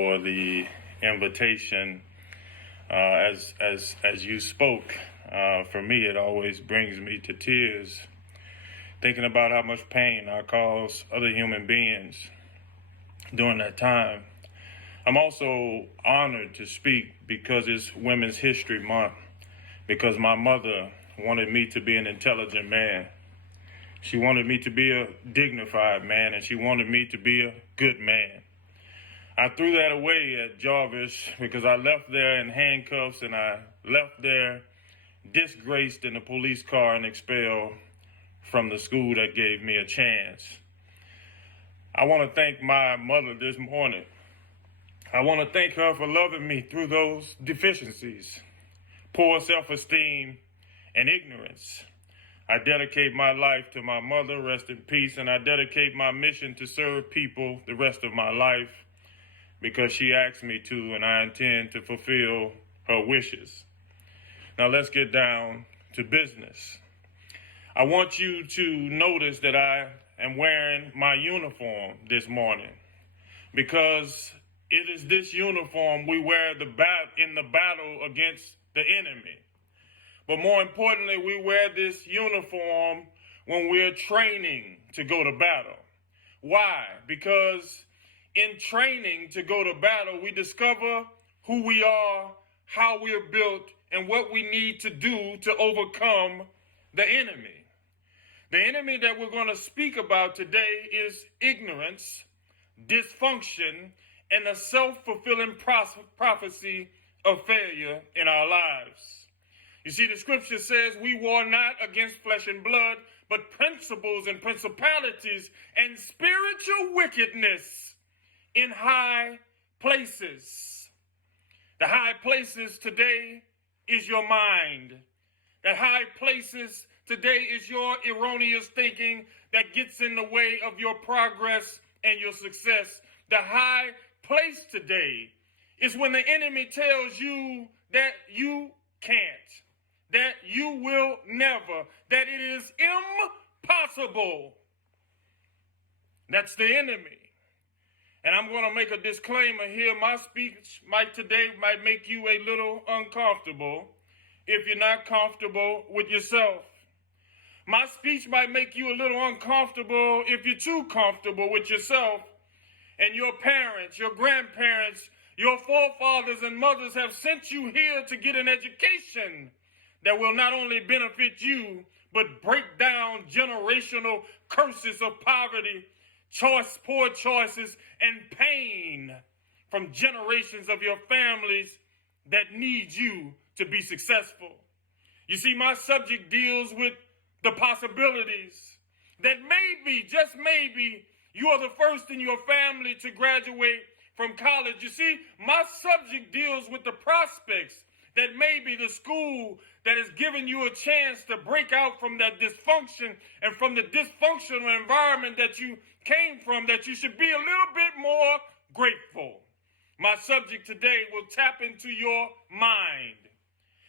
for the invitation. As you spoke, for me, it always brings me to tears, thinking about how much pain I cause other human beings during that time. I'm also honored to speak because it's Women's History Month, because my mother wanted me to be an intelligent man. She wanted me to be a dignified man, and she wanted me to be a good man. I threw that away at Jarvis because I left there in handcuffs, and I left there disgraced in a police car and expelled from the school that gave me a chance. I want to thank my mother this morning. I want to thank her for loving me through those deficiencies, poor self-esteem, and ignorance. I dedicate my life to my mother, rest in peace, and I dedicate my mission to serve people the rest of my life because she asked me to, and I intend to fulfill her wishes. Now let's get down to business. I want you to notice that I am wearing my uniform this morning because it is this uniform we wear in the battle against the enemy. But more importantly, we wear this uniform when we're training to go to battle. Why? Because in training to go to battle, we discover who we are, how we're built, and what we need to do to overcome the enemy. The enemy that we're going to speak about today is ignorance, dysfunction, and a self-fulfilling prophecy of failure in our lives. You see, the scripture says we war not against flesh and blood, but principles and principalities and spiritual wickedness in high places. The high places today is your mind. The high places today is your erroneous thinking that gets in the way of your progress and your success. The high place today is when the enemy tells you that you can't, that you will never, that it is impossible. That's the enemy. And I'm going to make a disclaimer here. My speech today might make you a little uncomfortable if you're not comfortable with yourself. My speech might make you a little uncomfortable if you're too comfortable with yourself. And your parents, your grandparents, your forefathers and mothers have sent you here to get an education that will not only benefit you, but break down generational curses of poverty, poor choices, and pain from generations of your families that need you to be successful. You see, my subject deals with the possibilities that maybe, just maybe, you are the first in your family to graduate from college. You see, my subject deals with the prospects that maybe the school that is giving you a chance to break out from that dysfunction and from the dysfunctional environment that you came from, that you should be a little bit more grateful. My subject today will tap into your mind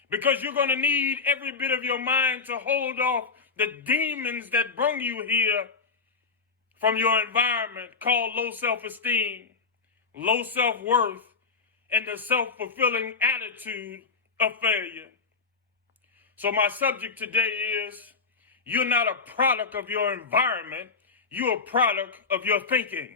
because you're going to need every bit of your mind to hold off the demons that bring you here from your environment called low self-esteem, low self-worth, and the self-fulfilling attitude of failure. So my subject today is, you're not a product of your environment, you're a product of your thinking.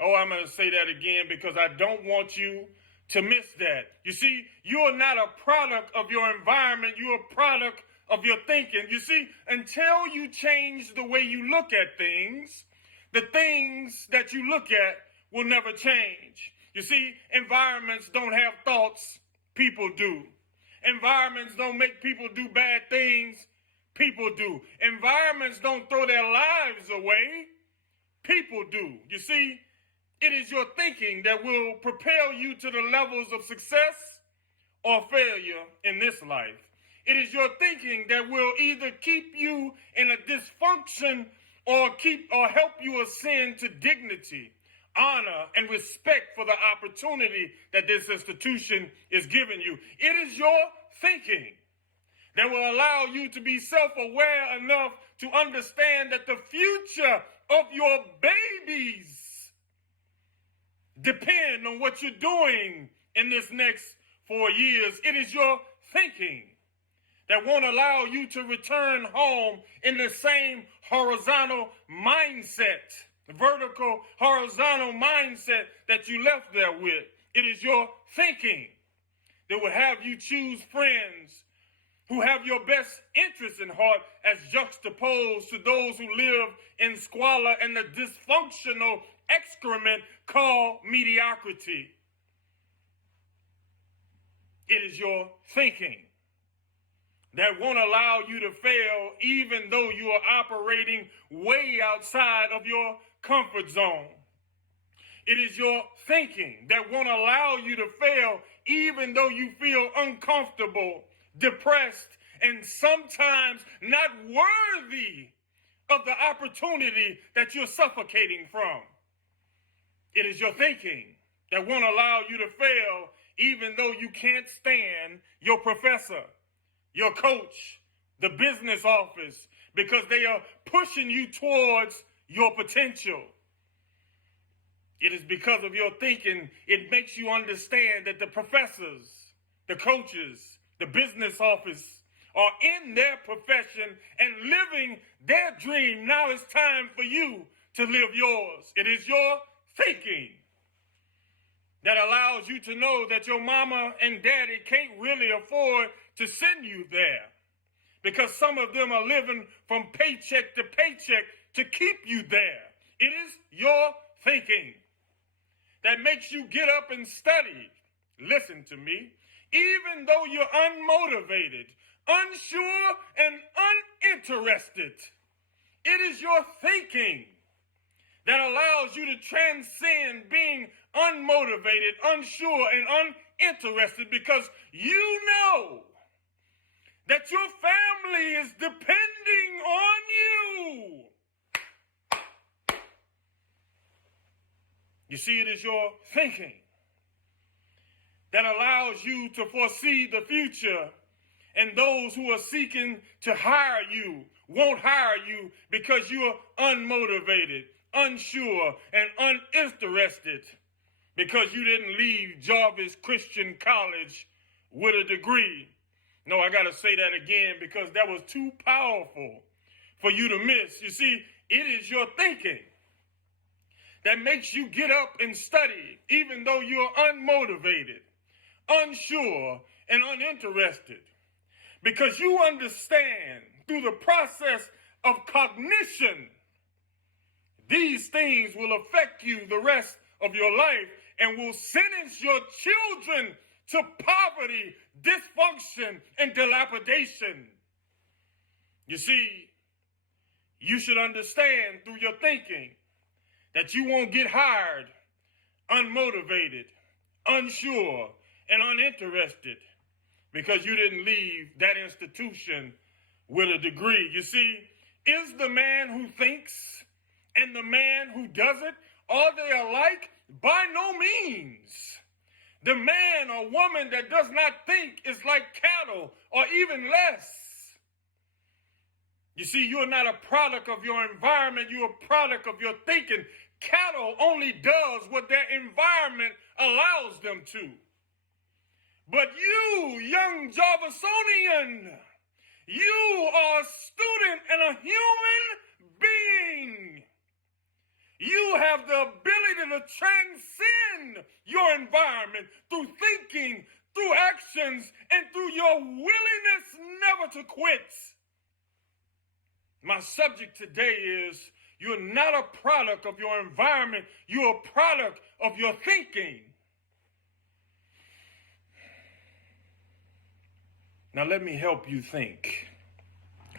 Oh, I'm going to say that again because I don't want you to miss that. You see, you're not a product of your environment, you're a product of your thinking. You see, until you change the way you look at things, the things that you look at will never change. You see, environments don't have thoughts, people do. Environments don't make people do bad things, people do. Environments don't throw their lives away, people do. You see, it is your thinking that will propel you to the levels of success or failure in this life. It is your thinking that will either keep you in a dysfunction or help you ascend to dignity, honor, and respect for the opportunity that this institution is giving you. It is your thinking that will allow you to be self-aware enough to understand that the future of your babies depend on what you're doing in this next 4 years. It is your thinking that won't allow you to return home in the same horizontal mindset, vertical, horizontal mindset that you left there with. It is your thinking that will have you choose friends who have your best interests in heart as juxtaposed to those who live in squalor and the dysfunctional excrement called mediocrity. It is your thinking that won't allow you to fail even though you are operating way outside of your comfort zone. It is your thinking that won't allow you to fail even though you feel uncomfortable, depressed, and sometimes not worthy of the opportunity that you're suffocating from. It is your thinking that won't allow you to fail even though you can't stand your professor, your coach, the business office, because they are pushing you towards your potential. It is because of your thinking, it makes you understand that the professors, the coaches, the business office are in their profession and living their dream. Now it's time for you to live yours. It is your thinking that allows you to know that your mama and daddy can't really afford to send you there because some of them are living from paycheck to paycheck to keep you there. It is your thinking that makes you get up and study. Listen to me. Even though you're unmotivated, unsure, and uninterested, it is your thinking that allows you to transcend being unmotivated, unsure, and uninterested because you know that your family is depending on you. You see, it is your thinking that allows you to foresee the future, and those who are seeking to hire you won't hire you because you are unmotivated, unsure, and uninterested because you didn't leave Jarvis Christian College with a degree. No, I got to say that again because that was too powerful for you to miss. You see, it is your thinking that makes you get up and study even though you're unmotivated, unsure, and uninterested, because you understand through the process of cognition, these things will affect you the rest of your life and will sentence your children to poverty, dysfunction, and dilapidation. You see, you should understand through your thinking that you won't get hired unmotivated, unsure, and uninterested because you didn't leave that institution with a degree. You see, is the man who thinks and the man who doesn't, are they alike? By no means. The man or woman that does not think is like cattle or even less. You see, you're not a product of your environment, you're a product of your thinking. Cattle only does what their environment allows them to. But you, young Jarvisonian, you are a student and a human being. You have the ability to transcend your environment through thinking, through actions, and through your willingness never to quit. My subject today is, you're not a product of your environment, you're a product of your thinking. Now let me help you think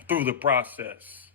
through the process.